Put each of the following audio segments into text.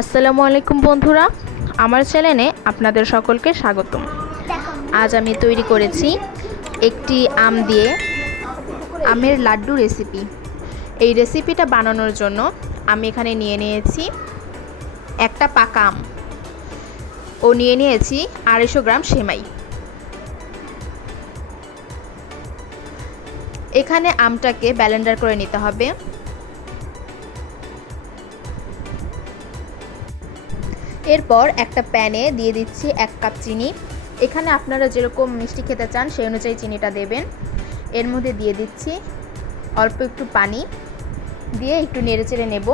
আসসালামু আলাইকুম বন্ধুরা, আমার চ্যানেলে আপনাদের সকলকে স্বাগতম। আজ আমি তৈরি করেছি একটি আম দিয়ে আমের লাড্ডু রেসিপি। এই রেসিপিটা বানানোর জন্য আমি এখানে নিয়ে নিয়েছি একটা পাকা আম। ও নিয়ে নিয়েছি আড়াইশো গ্রাম সেমাই। এখানে আমটাকে ব্যালেন্ডার করে নিতে হবে। এরপর একটা প্যানে দিয়ে দিচ্ছি এক কাপ চিনি। এখানে আপনারা যেরকম মিষ্টি খেতে চান, সেই অনুযায়ী চিনিটা দেবেন। এর মধ্যে দিয়ে দিচ্ছি অল্প একটু পানি দিয়ে একটু নেড়ে চেড়ে নেব।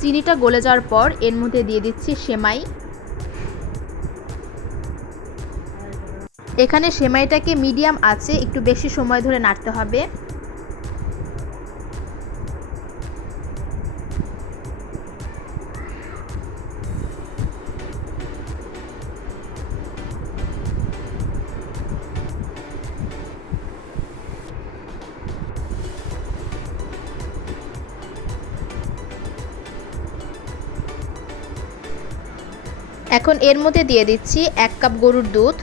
চিনিটা গলে যাওয়ার পর এর মধ্যে দিয়ে দিচ্ছি সেমাই। এখানে সেমাইটাকে মিডিয়াম আছে, একটু বেশি সময় ধরে নাড়তে হবে। এখন এর মধ্যে দিয়ে দিচ্ছি এক কাপ গরুর দুধ।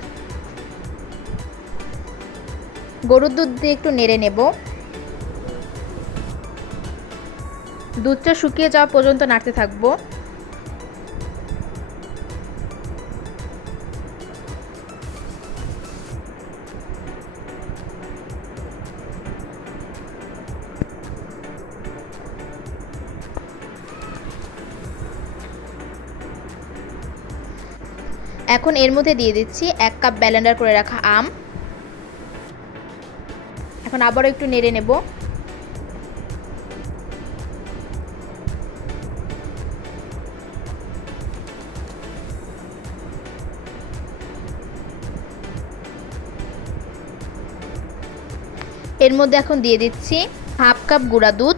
গরুর দুধ দিয়ে একটু নেড়ে নেব। দুধটা শুকিয়ে যাওয়া পর্যন্ত নাড়তে থাকব। এখন এর মধ্যে দিয়ে দিচ্ছি এক কাপ ব্যালেন্ডার করে রাখা আম। এখন আবারও একটু নেড়ে নেব। এর মধ্যে এখন দিয়ে দিচ্ছি হাফ কাপ গুঁড়া দুধ।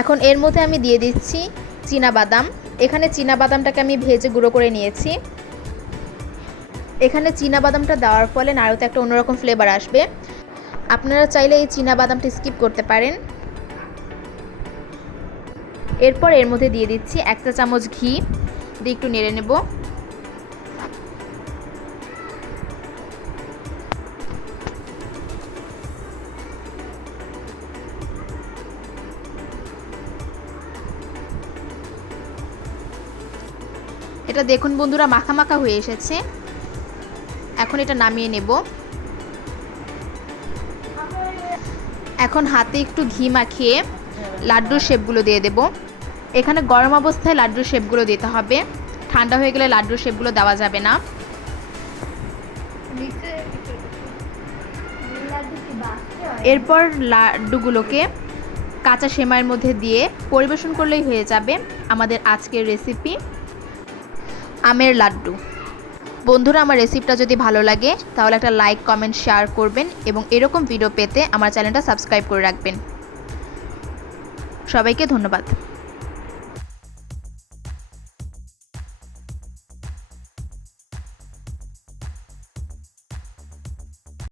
এখন এর মধ্যে আমি দিয়ে দিচ্ছি বাদাম। এখানে বাদামটাকে আমি ভেজে গুঁড়ো করে নিয়েছি। এখানে বাদামটা দেওয়ার ফলে নাড়ুতে একটা অন্যরকম ফ্লেভার আসবে। আপনারা চাইলে এই বাদামটা স্কিপ করতে পারেন। এরপর এর মধ্যে দিয়ে দিচ্ছি এক চা চামচ ঘি। দিয়ে একটু নেড়ে নেব। এটা দেখুন বন্ধুরা, মাখা মাখা হয়ে এসেছে। এখন এটা নামিয়ে নেব। এখন হাতে একটু ঘি মাখিয়ে লাড্ডুর শেপগুলো দিয়ে দেব। এখানে গরম অবস্থায় লাড্ডুর শেপগুলো দিতে হবে। ঠান্ডা হয়ে গেলে লাড্ডুর শেপগুলো দেওয়া যাবে না। এরপর লাড্ডুগুলোকে কাঁচা সেমাইয়ের মধ্যে দিয়ে পরিবেশন করলেই হয়ে যাবে আমাদের আজকের রেসিপি আমের লাড্ডু। বন্ধুরা, আমার রেসিপিটা যদি ভালো লাগে, তাহলে একটা লাইক, কমেন্ট, শেয়ার করবেন এবং এরকম ভিডিও পেতে আমার চ্যানেলটা সাবস্ক্রাইব করে রাখবেন। সবাইকে ধন্যবাদ।